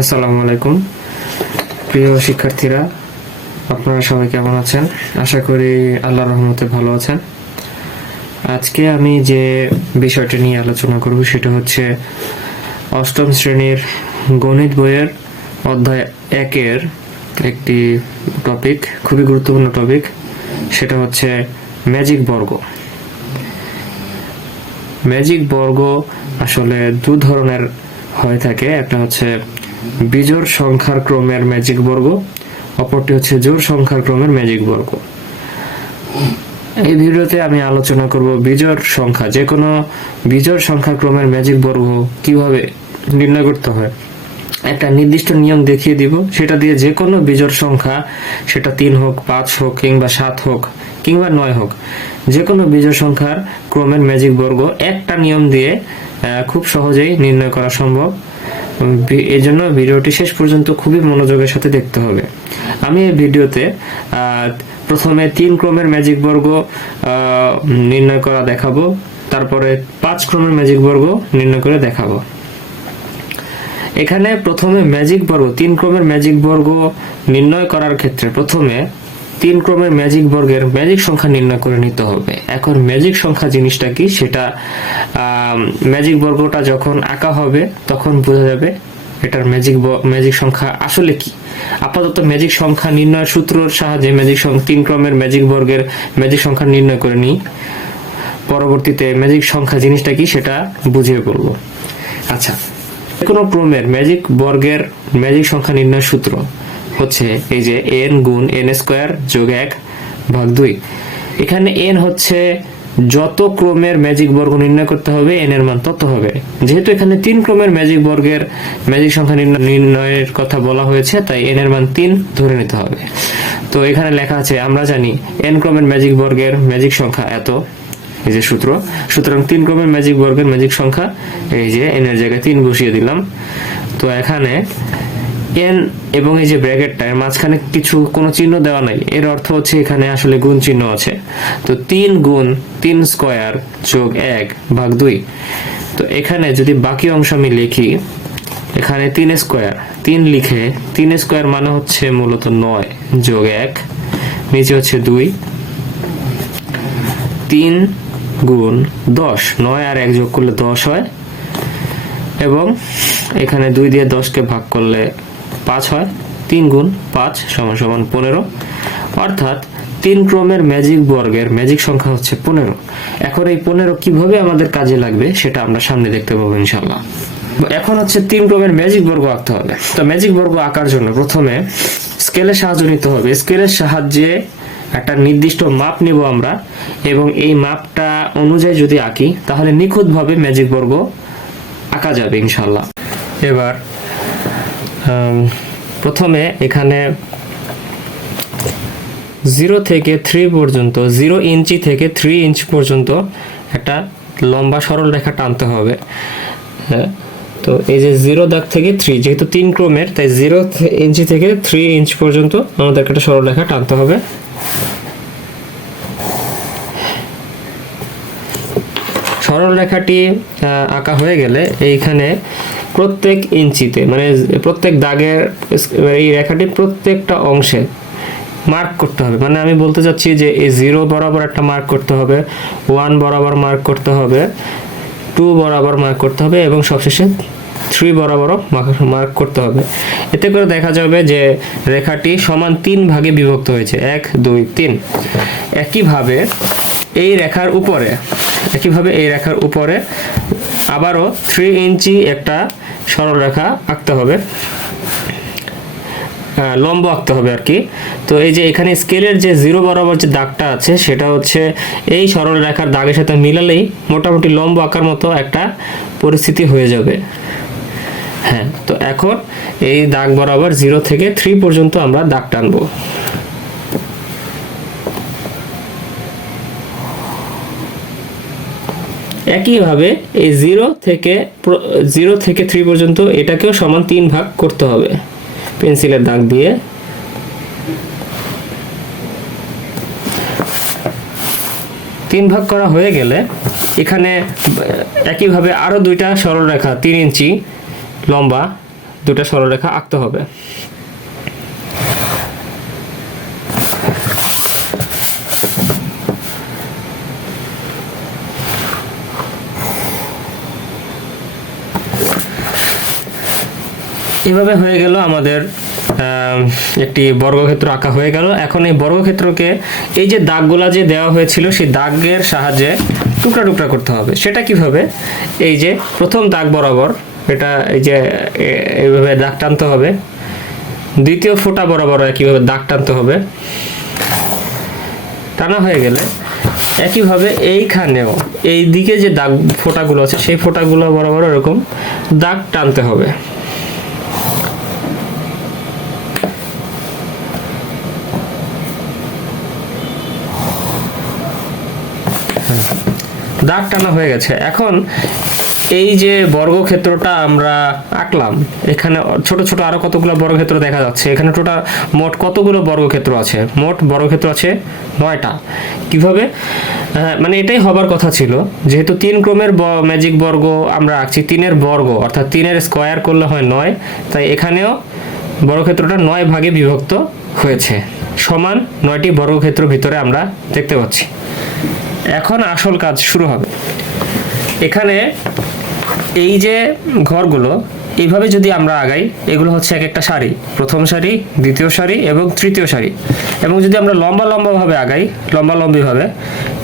আসসালামু আলাইকুম। প্রিয় শিক্ষার্থীরা, আপনারা সবাই কেমন আছেন? আশা করি আল্লাহর রহমতে ভালো আছেন। আজকে আমি যে বিষয়টা নিয়ে আলোচনা করব সেটা হচ্ছে অষ্টম শ্রেণির গণিত বইয়ের অধ্যায় একের একটি টপিক, খুবই গুরুত্বপূর্ণ টপিক, সেটা হচ্ছে ম্যাজিক বর্গ। ম্যাজিক বর্গ আসলে দু ধরনের হয়ে থাকে। একটা হচ্ছে বিজোড় সংখ্যার ক্রমের ম্যাজিক বর্গ, অপরটি হচ্ছে জোড় সংখ্যার ক্রমের ম্যাজিক বর্গ। এই ভিডিওতে আমি আলোচনা করব বিজোড় সংখ্যা, যে কোনো বিজোড় সংখ্যা ক্রমের ম্যাজিক বর্গ কীভাবে নির্ণয় করতে হয়। একটা নির্দিষ্ট নিয়ম দেখিয়ে দিব, সেটা দিয়ে যে কোনো বিজোড় সংখ্যা, সেটা তিন হোক, পাঁচ হোক, কিংবা সাত হোক, কিংবা নয় হোক, যে কোনো বিজোড় সংখ্যার ক্রমের ম্যাজিক বর্গ একটা নিয়ম দিয়ে খুব সহজেই নির্ণয় করা সম্ভব। উম, বি- এই জন্য ভিডিওটি শেষ পর্যন্ত খুবই মনোযোগের সাথে দেখতে হবে। আমি এই ভিডিওতে প্রথমে তিন ক্রমের ম্যাজিক বর্গ নির্ণয় করা দেখাবো। তারপরে পাঁচ ক্রমের ম্যাজিক বর্গ নির্ণয় করে দেখাবো। এখানে প্রথমে ম্যাজিক বর্গ তিন ক্রমের ম্যাজিক বর্গ নির্ণয় করার ক্ষেত্রে প্রথমে তিন ক্রমের ম্যাজিক বর্গের ম্যাজিক সংখ্যা নির্ণয় করে নিতে হবে। এখন ম্যাজিক সংখ্যা জিনিসটা কি? সেটা ম্যাজিক বর্গটা যখন আঁকা হবে, তখন বোঝা যাবে এটার ম্যাজিক ম্যাজিক সংখ্যা আসলে কি। আপাতত ম্যাজিক সংখ্যা নির্ণয়ের সূত্রের সাহায্যে ম্যাজিক তিন ক্রমের ম্যাজিক বর্গের ম্যাজিক সংখ্যা নির্ণয় করে নিই। পরবর্তীতে ম্যাজিক সংখ্যা জিনিসটা কি? সেটা বুঝিয়ে বলব। আচ্ছা যে কোনো ক্রমের ম্যাজিক বর্গের ম্যাজিক সংখ্যা নির্ণয় সূত্র হচ্ছে এই যে এন গুণ এন স্কোয়ার যোগ এক ভাগ দুই। এখানে এন হচ্ছে যত ক্রমের ম্যাজিক বর্গ নির্ণয় করতে হবে এন এর মান তত হবে। যেহেতু এখানে তিন ক্রমের ম্যাজিক বর্গের ম্যাজিক সংখ্যা নির্ণয়ের কথা বলা হয়েছে, তাই এন এর মান তিন ধরে নিতে হবে। তো এখানে লেখা আছে, আমরা জানি এন ক্রমের ম্যাজিক বর্গের ম্যাজিক সংখ্যা এত, এই যে সূত্র। সুতরাং তিন ক্রমের ম্যাজিক বর্গের ম্যাজিক সংখ্যা, এই যে এন এর জায়গায় তিন বসিয়ে দিলাম। তো এখানে এন এবং এই যে ব্র্যাকেটটা, এর মাঝখানে কিছু কোনো চিহ্ন দেওয়া নাই। এর অর্থ হচ্ছে এখানে আসলে গুণ চিহ্ন আছে। তো তিন গুণ তিন স্কোয়ার যোগ এক ভাগ দুই। তো এখানে যদি বাকি অংশ আমি লিখি, এখানে তিন স্কোয়ার, তিন লিখে তিন স্কোয়ার মানে হচ্ছে মূলত নয় যোগ এক, নিচে হচ্ছে দুই। তিন গুণ দশ, নয় আর এক যোগ করলে দশ হয়। এবং এখানে দুই দিয়ে দশকে ভাগ করলে পাঁচ হয়, তিন গুণ পাঁচ সমান সমান পনেরো। অর্থাৎ তিন ক্রমের ম্যাজিক বর্গের ম্যাজিক সংখ্যা হচ্ছে পনেরো। এখন এই পনেরো কীভাবে আমাদের কাজে লাগবে সেটা আমরা সামনে দেখতে পাবো ইনশাল্লাহ এখন হচ্ছে তিন ক্রমের ম্যাজিক বর্গ আঁকতে হবে। তো ম্যাজিক বর্গ আঁকার জন্য প্রথমে স্কেলের সাহায্য নিতে হবে। স্কেলের সাহায্যে একটা নির্দিষ্ট মাপ নিব আমরা এবং এই মাপটা অনুযায়ী যদি আঁকি, তাহলে নিখুঁতভাবে ম্যাজিক বর্গ আঁকা যাবে ইনশাল্লাহ এবার প্রথমে এখানে জিরো থেকে থ্রি পর্যন্ত জিরো ইঞ্চি থেকে থ্রি ইঞ্চ পর্যন্ত একটা লম্বা সরল রেখা টানতে হবে। হ্যাঁ তো এই যে জিরো দাগ থেকে থ্রি যেহেতু তিন ক্রমের, তাই জিরো ইঞ্চি থেকে থ্রি ইঞ্চ পর্যন্ত আমাদেরকে একটা সরল রেখা টানতে হবে। সরল রেখাটি আঁকা হয়ে গেলে এইখানে প্রত্যেক ইঞ্চিতে মানে প্রত্যেক দাগের এই রেখাটি প্রত্যেকটা অংশে মার্ক করতে হবে। মানে আমি বলতে চাচ্ছি যে এই জিরো বরাবর একটা মার্ক করতে হবে ওয়ান বরাবর মার্ক করতে হবে টু বরাবর মার্ক করতে হবে এবং সবশেষে থ্রি বরাবরও মার্ক করতে হবে। এতে করে দেখা যাবে যে রেখাটি সমান তিন ভাগে বিভক্ত হয়েছে, এক, দুই, তিন। একইভাবে এই রেখার উপরে, একইভাবে এই রেখার উপরে আবারও থ্রি ইঞ্চি একটা সরল রেখা আঁকতে হবে। লম্ব আঁকতে হবে আর কি। তো এই যে এখানে স্কেলের যে জিরো বরাবর যে দাগটা আছে, সেটা হচ্ছে এই সরল রেখার দাগের সাথে মিলালেই মোটামুটি লম্ব আঁকার মতো একটা পরিস্থিতি হয়ে যাবে। হ্যাঁ তো এখন এই দাগ বরাবর জিরো থেকে থ্রি পর্যন্ত আমরা দাগ টানবো। একইভাবে এই জিরো থেকে জিরো থেকে থ্রি পর্যন্ত এটাকেও সমান তিন ভাগ করতে হবে পেন্সিলের দাগ দিয়ে। তিন ভাগ করা হয়ে গেলে এখানে একইভাবে আরও দুইটা সরলরেখা, তিন ইঞ্চি লম্বা দুটা সরলরেখা আঁকতে হবে। এভাবে হয়ে গেল আমাদের একটি বর্গক্ষেত্র আঁকা হয়ে গেল। এখন এই বর্গক্ষেত্রকে এই যে দাগগুলা যে দেওয়া হয়েছিল, সেই দাগের সাহায্যে টুকরা টুকরা করতে হবে। সেটা কীভাবে? এই যে প্রথম দাগ বরাবর এটা এই যে এইভাবে দাগ টানতে হবে। দ্বিতীয় ফোঁটা বরাবর একইভাবে দাগ টানতে হবে। টানা হয়ে গেলে একইভাবে এইখানেও এই দিকে যে দাগ ফোঁটাগুলো আছে, সেই ফোঁটাগুলো বরাবর এরকম দাগ টানতে হবে। দাগ টানা হয়ে গেছে। এখন এই যে বর্গক্ষেত্রটা আমরা আঁকলাম, এখানে ছোট ছোট আরও কতগুলো বর্গক্ষেত্র দেখা যাচ্ছে? এখানে টোটাল মোট কতগুলো বর্গক্ষেত্র আছে? মোট বর্গক্ষেত্র আছে নয়টা। কীভাবে? মানে এটাই হবার কথা ছিল, যেহেতু তিন ক্রমের ম্যাজিক বর্গ আমরা আঁকছি, তিনের বর্গ, অর্থাৎ তিনের স্কোয়ার করলে হয় নয়, তাই এখানেও বর্গক্ষেত্রটা নয় ভাগে বিভক্ত হয়েছে, সমান নয়টি বর্গক্ষেত্র ভিতরে আমরা দেখতে পাচ্ছি। এখন আসল কাজ শুরু হবে। এখানে এই যে ঘরগুলো, এইভাবে যদি আমরা আগাই, এগুলো হচ্ছে এক একটা সারি। প্রথম সারি, দ্বিতীয় সারি এবং তৃতীয় সারি। এবং যদি আমরা লম্বা লম্বাভাবে আগাই, লম্বা লম্বিভাবে,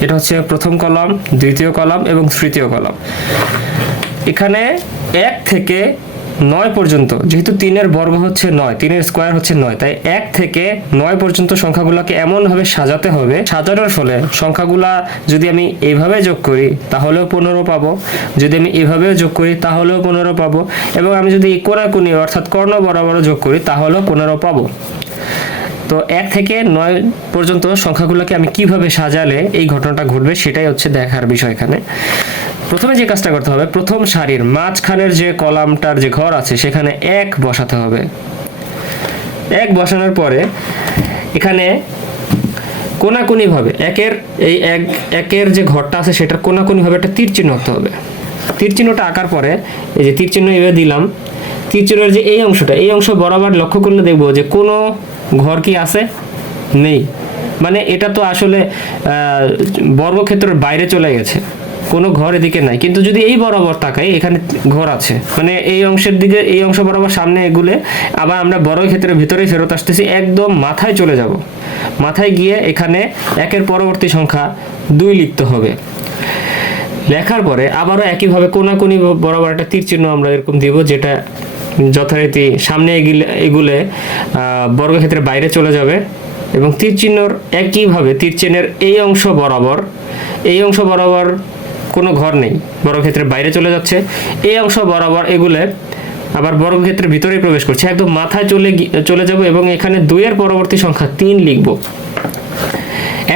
এটা হচ্ছে প্রথম কলম, দ্বিতীয় কলম এবং তৃতীয় কলম। এখানে এক থেকে নয় পর্যন্ত, যেহেতু তিনের বর্গ হচ্ছে নয়, তিনের স্কোয়ার হচ্ছে নয়, তাই এক থেকে নয় পর্যন্ত সংখ্যাগুলোকে এমনভাবে সাজাতে হবে, সাজানোর ফলে সংখ্যাগুলা যদি আমি এইভাবে যোগ করি, তাহলেও পনেরো পাবো, যদি আমি এভাবেও যোগ করি, তাহলেও পনেরো পাবো, এবং আমি যদি কোনাকুনি অর্থাৎ কর্ণ বরাবর যোগ করি, তাহলেও পনেরো পাবো। তো এক থেকে নয় পর্যন্ত সংখ্যাগুলোকে আমি কীভাবে সাজালে এই ঘটনাটা ঘটবে, সেটাই হচ্ছে দেখার বিষয় এখানে। প্রথমে যে কাজটা করতে হবে, প্রথম সারির মাঝখানের যে কলামটার যে ঘর আছে, সেখানে এক বসাতে হবে। এক বসানোর পরে এখানে কোনাকুনি ভাবে একের, এই এক, একের যে ঘরটা আছে, সেটার কোনাকুনি ভাবে একটা তীর চিহ্ন আঁকতে হবে। তীর চিহ্নটা আঁকার পরে এই যে তীর চিহ্ন এভাবে দিলাম তীর চিহ্নের যে এই অংশটা, এই অংশ বরাবর লক্ষ্য করলে দেখব যে কোনো ঘর কি আছে? নেই। মানে এটা তো আসলে বর্গক্ষেত্রের বাইরে চলে গেছে। কোনো ঘর এদিকে নাই। কিন্তু যদি এই বরাবর তাকাই, এখানে ঘর আছে। মানে এই অংশের দিকে, এই অংশ বরাবর সামনে এগুলে, আবার আমরা বড় ক্ষেত্রের ভিতরেই ফেরত আসতেছি, একদম মাথায় চলে যাব। মাথায় গিয়ে এখানে একের পরবর্তী সংখ্যা দুই লিখতে হবে। লেখার পরে আবারও একইভাবে কোনাকুনি বরাবর একটা তীর চিহ্ন আমরা এরকম দিব, যেটা যথারীতি সামনে এগুলে এগুলে বর্গক্ষেত্রের বাইরে চলে যাবে। এবং তীর চিহ্নর একইভাবে তীর চিহ্নের এই অংশ বরাবর, এই অংশ বরাবর কোনো ঘর নেই। বর্গক্ষেত্রের বাইরে চলে যাচ্ছে। এই অংশ বরাবর এগুলে আবার বর্গক্ষেত্রের ভিতরেই প্রবেশ করছে। একদম মাথায় চলে চলে যাব এবং এখানে দুইয়ের পরবর্তী সংখ্যা তিন লিখব।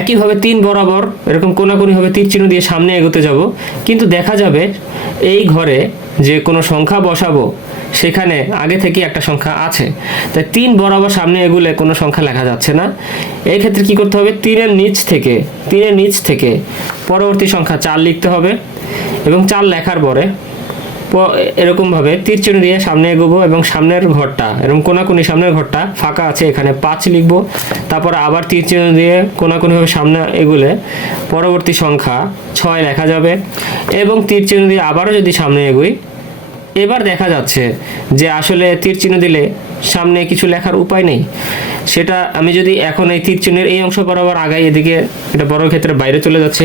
একইভাবে তিন বরাবর এরকম কোনাকুনি হবে তীর চিহ্ন দিয়ে সামনে এগোতে যাব। কিন্তু দেখা যাবে এই ঘরে যে কোনো সংখ্যা বসাবো সেখানে আগে থেকে একটা সংখ্যা আছে। তাই তিন বরাবর সামনে এগুলে কোনো সংখ্যা লেখা যাচ্ছে না। এই ক্ষেত্রে কি করতে হবে? তিনের নিচ থেকে, তিনের নিচ থেকে পরবর্তী সংখ্যা চার লিখতে হবে এবং চার লেখার পরে এরকমভাবে তীর চিহ্ন দিয়ে সামনে এগোবো এবং সামনের ঘরটা, এরকম কোনাকুনি সামনের ঘরটা ফাঁকা আছে, এখানে পাঁচ লিখব। তারপর আবার তীর চিহ্ন দিয়ে কোনাকুনিভাবে সামনে এগুলে পরবর্তী সংখ্যা ছয় লেখা যাবে এবং তীর চিহ্ন দিয়ে আবারও যদি সামনে এগোই এবার দেখা যাচ্ছে যে আসলে তীর চিহ্ন দিলে সামনে কিছু লেখার উপায় নেই। সেটা আমি যদি এখন এই তীর চিহ্নের এই অংশ বরাবর আগাই, এদিকে এটা বড় ক্ষেত্রে বাইরে চলে যাচ্ছে,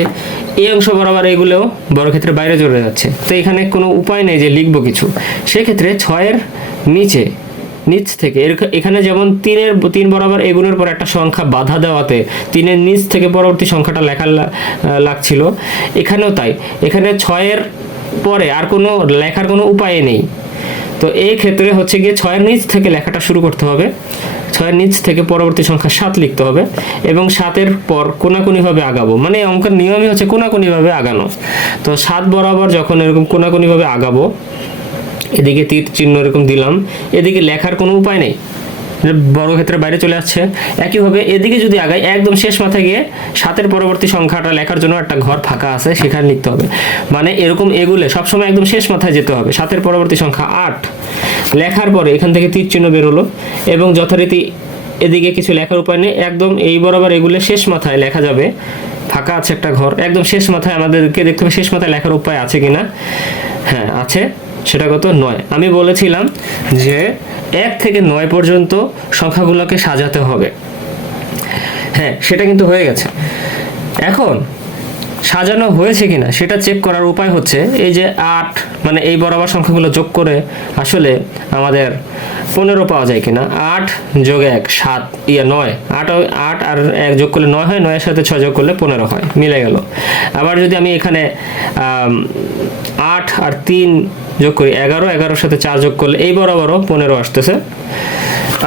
এই অংশ বরাবর এগুলোও বড় ক্ষেত্রে বাইরে চলে যাচ্ছে। তো এখানে কোনো উপায় নেই যে লিখব কিছু। সেক্ষেত্রে ছয়ের নিচে, নিচ থেকে এখানে যেমন তিনের, তিন বরাবর এগুলোর পর একটা সংখ্যা বাধা দেওয়াতে তিনের নিচ থেকে পরবর্তী সংখ্যাটা লেখা লাগছিল, এখানেও তাই। এখানে ছয়ের পরে আর কোনো লেখার কোনো উপায় নেই। তো এই ক্ষেত্রে হচ্ছে গিয়ে ছয়ের নিচ থেকে লেখাটা শুরু করতে হবে। ছয়ের নিচ থেকে পরবর্তী সংখ্যা সাত লিখতে হবে এবং সাতের পর কোনাকুনিভাবে আগাবো। মানে অঙ্কের নিয়মই হচ্ছে কোনাকুনিভাবে আগানো। তো সাত বরাবর যখন এরকম কোনাকুনিভাবে আগাবো, এদিকে তীর চিহ্ন এরকম দিলাম, এদিকে লেখার কোনো উপায় নেই। বর্গক্ষেত্রের বাইরে চলে আসছে। একইভাবে এদিকে যদি আগাই, একদম শেষ মাথায় গিয়ে সাতের পরবর্তী সংখ্যাটা লেখার জন্য একটা ঘর ফাঁকা আছে, সেখানে লিখতে হবে। মানে এরকম এগুলে সবসময় একদম শেষ মাথায় যেতে হবে। সাতের পরবর্তী সংখ্যা আট। লেখার পরে এখান থেকে তীর চিহ্ন বেরোলো এবং যথারীতি এদিকে কিছু লেখার উপায় নেই। একদম এই বরাবর এগুলো শেষ মাথায় লেখা যাবে। ফাঁকা আছে একটা ঘর। একদম শেষ মাথায় আমাদেরকে দেখতে হবে শেষ মাথায় লেখার উপায় আছে কিনা। হ্যাঁ আছে। সেটা কত? নয়। আমি বলেছিলাম যে এক থেকে নয় পর্যন্ত সংখ্যাগুলোকে সাজাতে হবে। হ্যাঁ সেটা কিন্তু হয়ে গেছে। এখন, সাজানো হয়েছে কিনা সেটা চেক করার উপায় হচ্ছে এই যে আট মানে এই বরাবর সংখ্যাগুলো যোগ করে আসলে আমাদের পনেরো পাওয়া যায় কিনা? আট যোগ এক, সাত, ইয়া, নয়। আট আট আর এক যোগ করলে নয় হয়, নয়ের সাথে ছয় যোগ করলে পনেরো হয়। মিলে গেল। আবার যদি আমি এখানে আট আর তিন যোগ করি এগারো, এগারোর সাথে চার যোগ করলে এই বরাবরও পনেরো আসতেছে।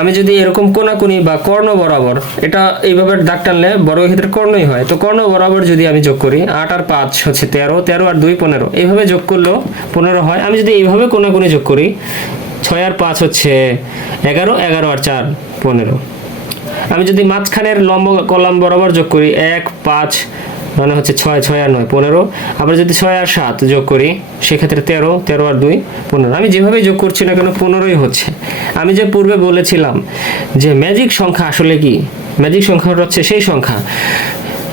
আমি যদি এরকম কোনাকুনি বা কর্ণ বরাবর, এটা এইভাবে দাগ টানলে বর্গক্ষেত্রের কর্ণই হয়। তো কর্ণ বরাবর যদি আমি যোগ করি, আট আর পাঁচ হচ্ছে তেরো তেরো আর দুই পনেরো। এইভাবে যোগ করলেও পনেরো হয়। আমি যদি এইভাবে কোনাকুনি যোগ করি, ছয় আর পাঁচ হচ্ছে এগারো এগারো আর চার পনেরো। আমি যদি মাঝখানের লম্ব কলাম বরাবর যোগ করি, এক, পাঁচ মানে হচ্ছে ছয় ছয় আর নয়, পনেরো। আবার যদি ছয় আর সাত যোগ করি, সেক্ষেত্রে তেরো তেরো আর দুই, পনেরো। আমি যেভাবেই যোগ করছি না কেন, পনেরোই হচ্ছে। আমি যে পূর্বে বলেছিলাম যে ম্যাজিক সংখ্যা আসলে কি? ম্যাজিক সংখ্যাটা হচ্ছে সেই সংখ্যা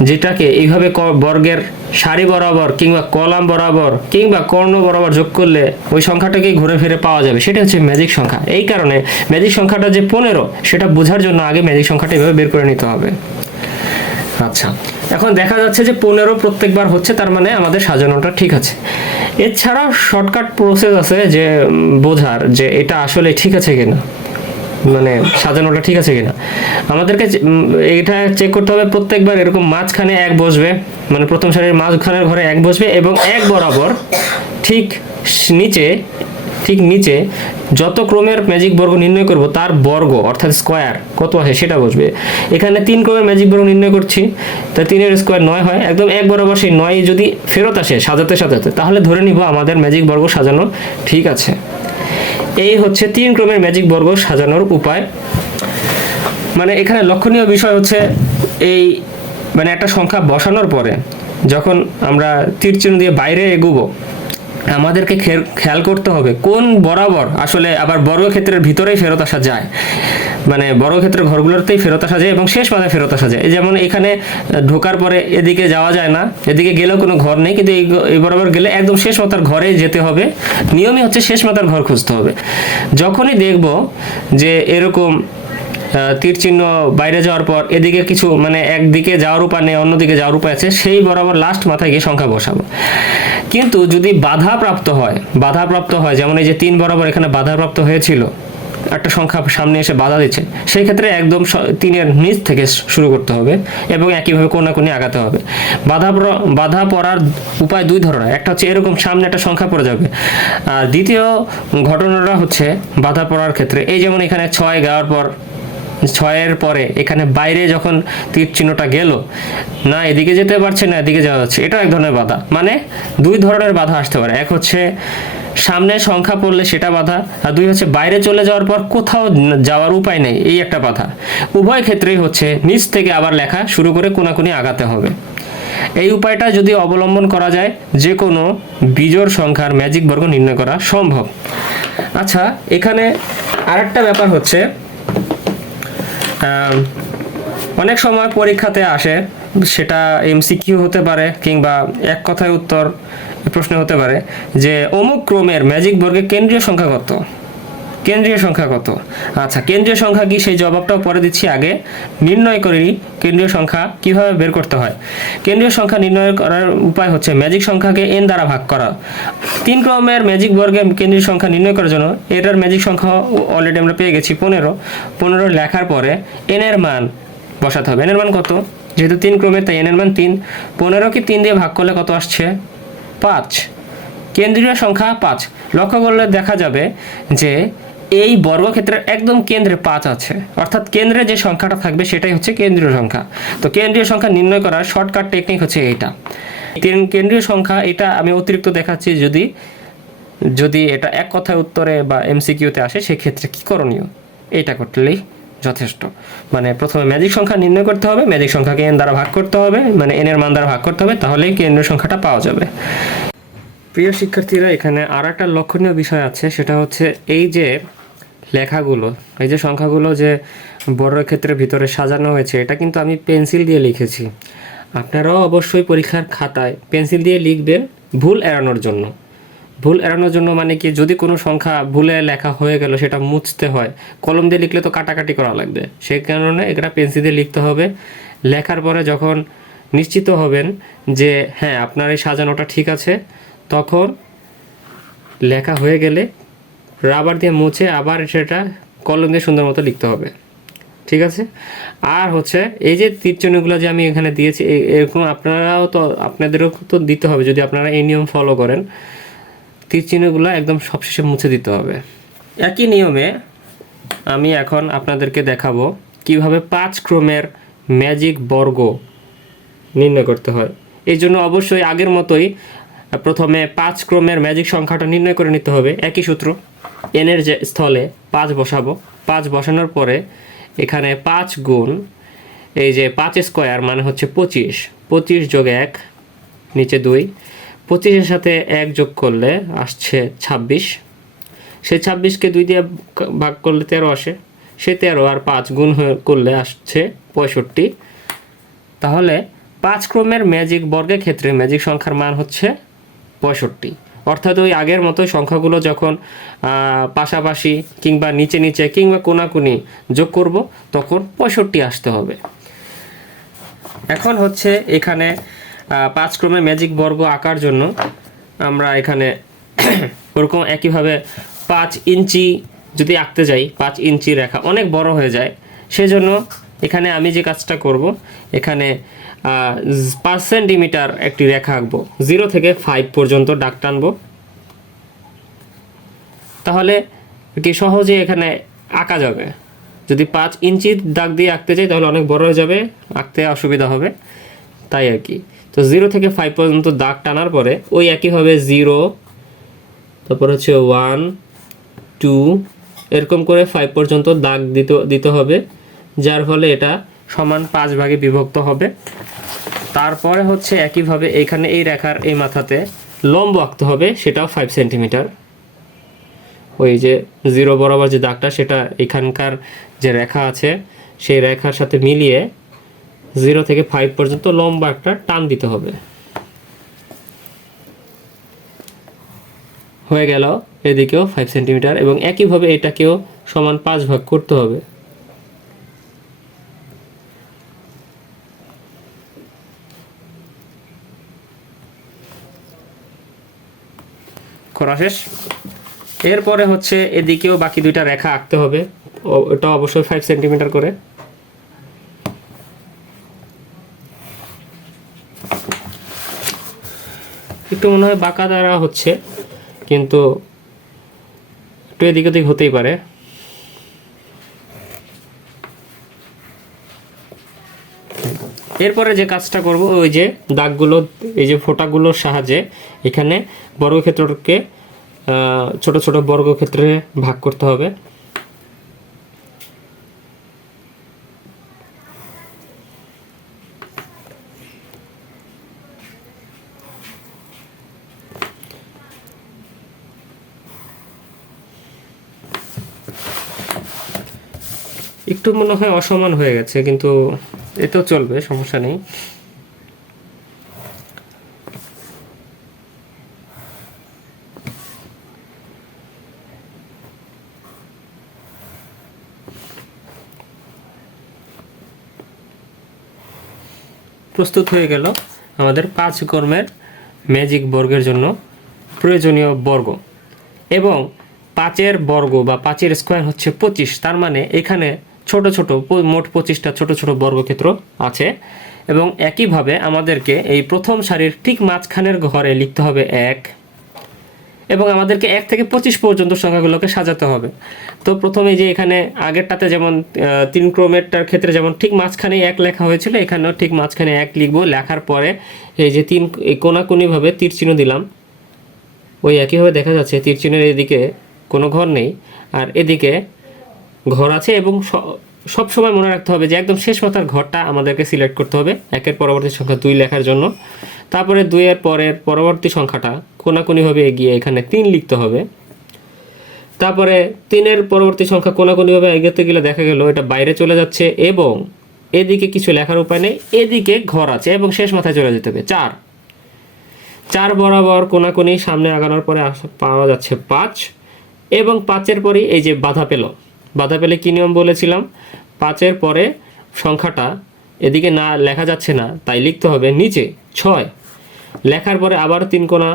যেটাকে এইভাবে বর্গের সারি বরাবর কিংবা কলাম বরাবর কিংবা কর্ণ বরাবর যোগ করলে ওই সংখ্যাটাকে ঘুরে ফিরে পাওয়া যাবে। সেটা হচ্ছে ম্যাজিক সংখ্যা। এই কারণে ম্যাজিক সংখ্যাটা যে পনেরো, সেটা বোঝার জন্য আগে ম্যাজিক সংখ্যাটা এভাবে বের করে নিতে হবে। আচ্ছা। এখন দেখা যাচ্ছে যে পনেরো প্রত্যেকবার হচ্ছে, তার মানে আমাদের সাজানোটা ঠিক আছে। এছাড়াও শর্টকাট প্রসেস আছে যে বোঝার যে এটা আসলে ঠিক আছে কিনা। মানে সাজানোটা ঠিক আছে কিনা। আমাদেরকে এটা চেক করতে হবে প্রত্যেকবার এরকম মাঝখানে এক বসবে মানে প্রথম সারির মাঝখানের ঘরে এক বসবে এবং এক বরাবর ঠিক নিচে ঠিক নিচে যত ক্রমের ম্যাজিক বর্গ নির্ণয় করব, তার বর্গ, অর্থাৎ স্কোয়ার কত আসে সেটা বসবে। এখানে তিন ক্রমের ম্যাজিক বর্গ নির্ণয় করছি, তা তিনের স্কোয়ার নয় হয়, একদম এক বরাবর সেই নয় যদি ফেরত আসে, সাজাতে সাজাতে, তাহলে ধরে নিব আমাদের ম্যাজিক বর্গ সাজানো ঠিক আছে। এই হচ্ছে তিন ক্রমের ম্যাজিক বর্গ সাজানোর উপায়। মানে এখানে লক্ষণীয় বিষয় হচ্ছে এই মানে একটা সংখ্যা বসানোর পরে, যখন আমরা তীর চিহ্ন দিয়ে বাইরে এগুবো আমাদেরকে খেয়াল করতে হবে কোন বরাবর আসলে আবার বর্গক্ষেত্রের ভিতরেই ফেরত আসা যায়। মানে বর্গক্ষেত্রের ঘরগুলোতেই ফেরত আসা যায় এবং শেষ মাথায় ফেরত আসা যায়। যেমন এখানে ঢোকার পরে এদিকে যাওয়া যায় না, এদিকে গেলেও কোনো ঘর নেই, কিন্তু এই বরাবর গেলে একদম শেষ মাথার ঘরে যেতে হবে। নিয়মই হচ্ছে শেষ মাথার ঘর খুঁজতে হবে। যখনই দেখব যে এরকম তীর চিহ্ন বাইরে যাওয়ার পর এদিকে কিছু মানে একদিকে যাওয়ার উপায় নেই, অন্যদিকে যাওয়ার উপায় আছে, সেই বরাবর লাস্ট মাথায় গিয়ে সংখ্যা বসাবো। কিন্তু যদি বাধা প্রাপ্ত হয় বাধা প্রাপ্ত হয়, যেমন এই যে তিন বরাবর এখানে বাধা প্রাপ্ত হয়েছিল, একটা সংখ্যা সামনে এসে বাধা দিচ্ছে, সেই ক্ষেত্রে একদম তিনের নিচ থেকে শুরু করতে হবে এবং একইভাবে কোনা কোনি আগাতে হবে। বাধা বাধা পড়ার উপায় দুই ধরনের, একটা হচ্ছে এরকম সামনে একটা সংখ্যা পড়ে যাবে, আর দ্বিতীয় ঘটনাটা হচ্ছে বাধা পড়ার ক্ষেত্রে, এই যেমন এখানে ছয় গাওয়ার পর ছয়ের পরে এখানে বাইরে যখন তীর চিহ্নটা গেল, না, এদিকে যেতে পারছে না, এদিকে যাওয়া যাচ্ছে। এটা এক ধরনের বাধা। মানে দুই ধরনের বাধা আসতে পারে। এক হচ্ছে সামনে সংখ্যা পড়লে সেটা বাধা, আর দুই হচ্ছে বাইরে চলে যাওয়ার পর কোথাও যাওয়ার উপায় নেই। এই একটা বাধা। উভয় ক্ষেত্রেই হচ্ছে নিচ থেকে আবার লেখা শুরু করে কোনাকুনি আগাতে হবে। এই উপায়টা যদি অবলম্বন করা যায় যে কোনো বিজোড় সংখ্যার ম্যাজিক বর্গ নির্ণয় করা সম্ভব। আচ্ছা এখানে আরেকটা ব্যাপার হচ্ছে অনেক সময় পরীক্ষাতে আসে, সেটা এমসিকিউ হতে পারে কিংবা এক কথায় উত্তর প্রশ্ন হতে পারে যে অমুক ক্রমের ম্যাজিক বর্গের কেন্দ্রীয় সংখ্যা কত? কেন্দ্রীয় সংখ্যা কত? আচ্ছা কেন্দ্রীয় সংখ্যা কি? সেই জবাবটাও পরে দিচ্ছি আগে। নির্ণয় করি কেন্দ্রীয় সংখ্যা কীভাবে বের করতে হয়? কেন্দ্রীয় সংখ্যা নির্ণয় করার উপায় হচ্ছে ম্যাজিক সংখ্যাকে এন দ্বারা ভাগ করা। তিন ক্রমের ম্যাজিক বর্গে কেন্দ্রীয় সংখ্যা নির্ণয় করার জন্য এটার ম্যাজিক সংখ্যা অলরেডি আমরা পেয়ে গেছি পনেরো। পনেরো লেখার পরে এন এর মান বসাতে হবে। এন এর মান কত? যেহেতু তিন ক্রমের তাই এন এর মান তিন। পনেরোকে তিন দিয়ে ভাগ করলে কত আসছে? পাঁচ। কেন্দ্রীয় সংখ্যা পাঁচ। লক্ষ্য করলে দেখা যাবে যে এই বর্গক্ষেত্রের একদম কেন্দ্রে পাঁচ আছে। অর্থাৎ কেন্দ্রে যে সংখ্যাটা থাকবে সেটাই হচ্ছে কেন্দ্রীয় সংখ্যা। তো কেন্দ্রীয় সংখ্যা নির্ণয় করার শর্টকাট টেকনিক হচ্ছে এইটা। কেন্দ্রীয় সংখ্যা, এটা আমি অতিরিক্ত দেখাচ্ছি যদি যদি এটা এক কথায় উত্তরে বা এমসিকিউতে আসে, সেক্ষেত্রে কি করণীয়? এটা করলেই যথেষ্ট। মানে প্রথমে ম্যাজিক সংখ্যা নির্ণয় করতে হবে ম্যাজিক সংখ্যাকে এন দ্বারা ভাগ করতে হবে মানে এন এর মান দ্বারা ভাগ করতে হবে, তাহলেই কেন্দ্রীয় সংখ্যাটা পাওয়া যাবে। প্রিয় শিক্ষার্থীরা, এখানে আর একটা লক্ষণীয় বিষয় আছে, সেটা হচ্ছে এই যে লেখাগুলো, এই যে সংখ্যাগুলো যে বড় ক্ষেত্রের ভিতরে সাজানো হয়েছে, এটা কিন্তু আমি পেন্সিল দিয়ে লিখেছি। আপনারাও অবশ্যই পরীক্ষার খাতায় পেন্সিল দিয়ে লিখবেন ভুল এড়ানোর জন্য। ভুল এড়ানোর জন্য মানে কি, যদি কোনো সংখ্যা ভুলে লেখা হয়ে গেল, সেটা মুছতে হয়। কলম দিয়ে লিখলে তো কাটাকাটি করা লাগবে। সেই কারণে এটা পেন্সিল দিয়ে লিখতে হবে। লেখার পরে যখন নিশ্চিত হবেন যে হ্যাঁ আপনার এই সাজানোটা ঠিক আছে, তখন লেখা হয়ে গেলে রাবার দিয়ে মুছে আবার সেটা কলম দিয়ে সুন্দর মতো লিখতে হবে। ঠিক আছে? আর হচ্ছে এই যে তীরচিহ্নগুলো যে আমি এখানে দিয়েছি এরকম আপনারাও তো, আপনাদেরও তো দিতে হবে। যদি আপনারা এই নিয়ম ফলো করেন, তীরচিহ্নগুলো একদম সবশেষে মুছে দিতে হবে। একই নিয়মে আমি এখন আপনাদেরকে দেখাবো কীভাবে পাঁচ ক্রমের ম্যাজিক বর্গ নির্ণয় করতে হয়। এই জন্য অবশ্যই আগের মতোই প্রথমে পাঁচ ক্রমের ম্যাজিক সংখ্যাটা নির্ণয় করে নিতে হবে। একই সূত্র। এনের যে স্থলে পাঁচ বসাবো, পাঁচ বসানোর পরে এখানে পাঁচ গুণ, এই যে পাঁচ স্কোয়ার মানে হচ্ছে পঁচিশ পঁচিশ যোগ এক, নিচে দুই, পঁচিশের সাথে এক যোগ করলে আসছে ছাব্বিশ। সেই ছাব্বিশকে দুই দিয়ে ভাগ করলে তেরো আসে, সে তেরো আর পাঁচ গুণ করলে আসছে পঁয়ষট্টি। তাহলে পাঁচ ক্রমের ম্যাজিক বর্গের ক্ষেত্রে ম্যাজিক সংখ্যার মান হচ্ছে পঁয়ষট্টি। অর্থাৎ ওই আগের মতো সংখ্যাগুলো যখন পাশাপাশি কিংবা নিচে নিচে কিংবা কোনাকুনি যোগ করব, তখন পঁয়ষট্টি আসতে হবে। এখন হচ্ছে এখানে পাঁচ ক্রমের ম্যাজিক বর্গ আঁকার জন্য আমরা এখানে ওরকম একইভাবে পাঁচ ইঞ্চি যদি আঁকতে যাই, পাঁচ ইঞ্চি রেখা অনেক বড় হয়ে যায়। সেজন্য এখানে আমি যে কাজটা করব, এখানে পাঁচ সেন্টিমিটার একটি রেখা আঁকবো। জিরো থেকে ফাইভ পর্যন্ত দাগ টানবো। তাহলে কি সহজে এখানে আঁকা যাবে? যদি পাঁচ ইঞ্চি দাগ দিয়ে আঁকতে চাই, তাহলে অনেক বড় হয়ে যাবে, আঁকতে অসুবিধা হবে। তাই আর কি। তো জিরো থেকে ফাইভ পর্যন্ত দাগ টানার পরে ওই একইভাবে জিরো, তারপর হচ্ছে ওয়ান টু এরকম করে ফাইভ পর্যন্ত দাগ দিতে দিতে হবে, যার ফলে এটা সমান পাঁচ ভাগে বিভক্ত হবে। তারপরে হচ্ছে একইভাবে এইখানে এই রেখার এই মাথাতে লম্ব আঁকতে হবে, সেটাও ফাইভ সেন্টিমিটার ওই যে জিরো বরাবর যে দাগটা, সেটা এখানকার যে রেখা আছে, সেই রেখার সাথে মিলিয়ে জিরো থেকে ফাইভ পর্যন্ত লম্বা একটা টান দিতে হবে। হয়ে গেল, এদিকেও ফাইভ সেন্টিমিটার এবং একইভাবে এটাকেও সমান পাঁচ ভাগ করতে হবে। করা শেষ। এরপরে হচ্ছে এদিকেও বাকি দুইটা রেখা আঁকতে হবে। ওটা অবশ্যই ফাইভ সেন্টিমিটার করে। একটু মনে হয় বাঁকা দ্বারা হচ্ছে, কিন্তু একটু এদিক ওদিক হতেই পারে। এরপরে যে কাজটা করব, ওই যে দাগগুলো, এই যে ফোঁটাগুলোর সাহায্যে এখানে বর্গক্ষেত্রকে ছোট ছোট বর্গক্ষেত্রে ভাগ করতে হবে। একটু মনে হয় অসমান হয়ে গেছে, কিন্তু এতেও চলবে, সমস্যা নেই। প্রস্তুত হয়ে গেল আমাদের পাঁচ কর্মের ম্যাজিক বর্গের জন্য প্রয়োজনীয় বর্গ। এবং পাঁচের বর্গ বা পাঁচের স্কোয়ার হচ্ছে পঁচিশ, তার মানে এখানে ছোট ছোট, মোট পঁচিশটা ছোট ছোট বর্গক্ষেত্র আছে। এবং একইভাবে আমাদেরকে এই প্রথম সারির ঠিক মাঝখানের ঘরে লিখতে হবে এক। এবং আমাদেরকে এক থেকে পঁচিশ পর্যন্ত সংখ্যাগুলোকে সাজাতে হবে। তো প্রথমে যে এখানে আগেরটাতে যেমন তিন ক্রমেরটার ক্ষেত্রে যেমন ঠিক মাঝখানে এক লেখা হয়েছিল, এখানেও ঠিক মাঝখানে এক লিখব। লেখার পরে এই যে তিন কোনাকুনিভাবে তীর চিহ্ন দিলাম। ওই একইভাবে দেখা যাচ্ছে তীর চিহ্নের এদিকে কোনো ঘর নেই আর এদিকে ঘর আছে এবং সব সময় মনে রাখতে হবে যে একদম শেষ মাথার ঘরটা আমাদেরকে সিলেক্ট করতে হবে। একের পরবর্তী সংখ্যা দুই লেখার জন্য। তারপরে দুইয়ের পরের পরবর্তী সংখ্যাটা কোনাকুনিভাবে এগিয়ে এখানে তিন লিখতে হবে। তারপরে তিনের পরবর্তী সংখ্যা কোনাকুনিভাবে এগোতে গেলে দেখা গেল এটা বাইরে চলে যাচ্ছে এবং এদিকে কিছু লেখার উপায় নেই, এদিকে ঘর আছে এবং শেষ মাথায় চলে যেতে হবে। চার। চার বরাবর কোনাকুনি সামনে আগানোর পরে পাওয়া যাচ্ছে পাঁচ এবং পাঁচের পরে এই যে বাধা পেল। বাধা পেলে কি নিয়ম বলেছিলাম? পাঁচের পরে সংখ্যাটা এদিকে না লেখা যাচ্ছে না, তাই লিখতে হবে নিচে ছয়। লেখার পরে আবার তিন কোনা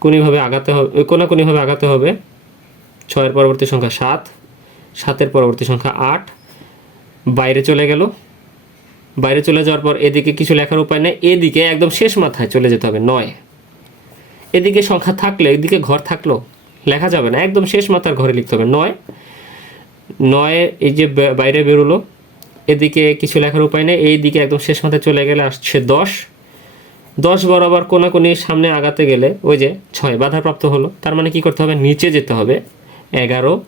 কোনিভাবে আগাতে হবে কোনাকুনিভাবে আগাতে হবে। ছয়ের পরবর্তী সংখ্যা সাত, সাতের পরবর্তী সংখ্যা আট। বাইরে চলে গেল। বাইরে চলে যাওয়ার পর এদিকে কিছু লেখার উপায় নেই। এদিকে একদম শেষ মাথায় চলে যেতে হবে, নয়। এদিকে সংখ্যা থাকলে, এদিকে ঘর থাকল, লেখা যাবে না। একদম শেষ মাথার ঘরে লিখতে হবে, নয়। নয় এই যে বাইরে বেরোলো। এদিকে কিছু লেখার উপায় নেই। এই দিকে একদম শেষ মাথায় চলে গেলে আসছে দশ। দশ বরাবর কোনাকুনি সামনে আগাতে গেলে ওই যে ছয় বাধাপ্রাপ্ত হলো। তার মানে কি করতে হবে? নিচে যেতে হবে। এগারো।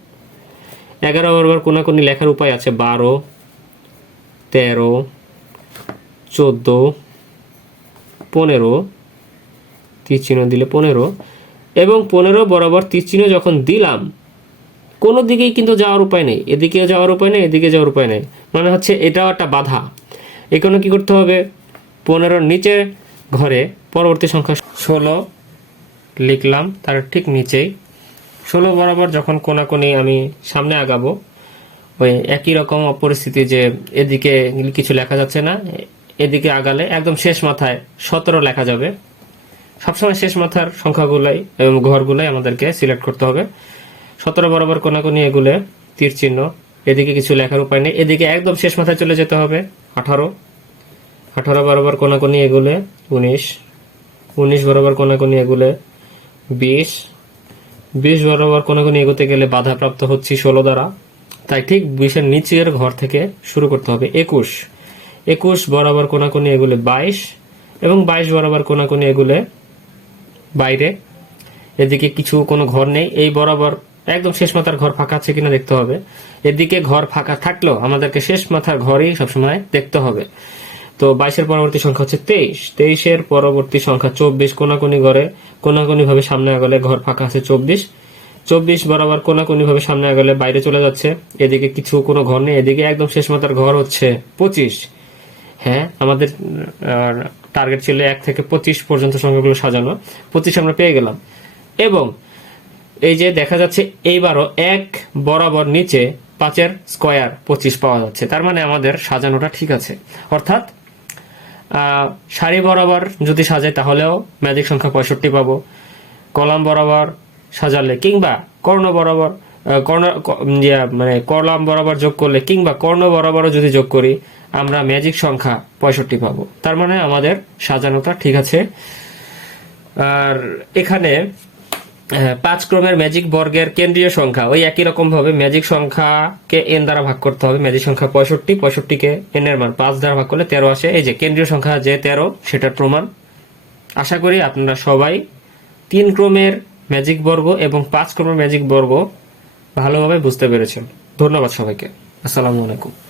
এগারো বরাবর কোনাকুনি লেখার উপায় আছে বারো, তেরো, চোদ্দ, পনেরো। চিহ্ন দিলে পনেরো। এবং পনেরো বরাবর চিহ্ন যখন দিলাম, কোনো দিকেই কিন্তু যাওয়ার উপায় নেই। এদিকে যাওয়ার উপায় নেই, এদিকে যাওয়ার উপায় নেই। মানে হচ্ছে এটাও একটা বাধা। এখানে কি করতে হবে? পনেরোর নিচে ঘরে পরবর্তী সংখ্যা ষোলো লিখলাম, তার ঠিক নিচেই। ষোলো বরাবর যখন কোনাকুনি আমি সামনে আগাবো, ওই একই রকম পরিস্থিতি যে এদিকে কিছু লেখা যাচ্ছে না, এদিকে আগালে একদম শেষ মাথায় সতেরো লেখা যাবে। সবসময় শেষ মাথার সংখ্যাগুলাই এবং ঘরগুলাই আমাদেরকে সিলেক্ট করতে হবে। সতেরো বরাবর কোনাকুনি এগুলে তীর চিহ্ন, এদিকে কিছু লেখার উপায় নেই, এদিকে একদম শেষ মাথায় চলে যেতে হবে, আঠারো। আঠারো বরাবর কোনাকুনি এগুলে, উনিশ। উনিশ বরাবর কোনাকুনি এগুলে, বিশ। বিশ বরাবর কোনাকুনি এগোতে গেলে বাধাপ্রাপ্ত হচ্ছি ষোলো দ্বারা। তাই ঠিক বিশের নিচের ঘর থেকে শুরু করতে হবে, একুশ। একুশ বরাবর কোনাকুনি এগুলে, বাইশ। এবং বাইশ বরাবর কোনাকুনি এগুলে, বাইরে। এদিকে কিছু কোনো ঘর নেই, এই বরাবর একদম শেষ মাথার ঘর ফাঁকা আছে কিনা দেখতে হবে। এদিকে ঘর ফাঁকা থাকলেও আমাদেরকে শেষ মাথার ঘরই সবসময় দেখতে হবে। তো বাইশের পরবর্তী সংখ্যা হচ্ছে তেইশ। তেইশের পরবর্তী সংখ্যা চব্বিশ। কোনাকুনি ঘরে কোনাকুনি ভাবে সামনে আগলে ঘর ফাঁকা আছে চব্বিশ। চব্বিশ বরাবর কোনাকুনি ভাবে সামনে আগলে বাইরে চলে যাচ্ছে। এদিকে কিছু কোনো ঘর নেই। এদিকে একদম শেষ মাথার ঘর হচ্ছে পঁচিশ। হ্যাঁ আমাদের টার্গেট ছিল এক থেকে পঁচিশ পর্যন্ত সংখ্যাগুলো সাজানো। পঁচিশ আমরা পেয়ে গেলাম। এবং এই যে দেখা যাচ্ছে এইবারও এক বরাবর নিচে পাঁচের স্কয়ার পঁচিশ পাওয়া যাচ্ছে। তার মানে আমাদের সাজানোটা ঠিক আছে। অর্থাৎ সারি বরাবর যদি সাজাই তাহলেও ম্যাজিক সংখ্যা পঁয়ষট্টি পাবো। কলাম বরাবর সাজালে কিংবা কর্ণ বরাবর কর্ণ মানে কলাম বরাবর যোগ করলে কিংবা কর্ণ বরাবরও যদি যোগ করি, আমরা ম্যাজিক সংখ্যা পঁয়ষট্টি পাবো। তার মানে আমাদের সাজানোটা ঠিক আছে। আর এখানে পাঁচ ক্রমের ম্যাজিক বর্গের কেন্দ্রীয় সংখ্যা। ওই একই রকম ভাবে ম্যাজিক সংখ্যাকে এন দ্বারা ভাগ করতে হবে। ম্যাজিক সংখ্যা পঁয়ষট্টি, পঁয়ষট্টিকে এন এর মান পাঁচ দ্বারা ভাগ করলে তেরো আসে। এই যে, কেন্দ্রীয় সংখ্যা যে তেরো, সেটার প্রমাণ। আশা করি আপনারা সবাই তিন ক্রমের ম্যাজিক বর্গ এবং পাঁচ ক্রমের ম্যাজিক বর্গ ভালোভাবে বুঝতে পেরেছেন। ধন্যবাদ সবাইকে। আসসালামু আলাইকুম।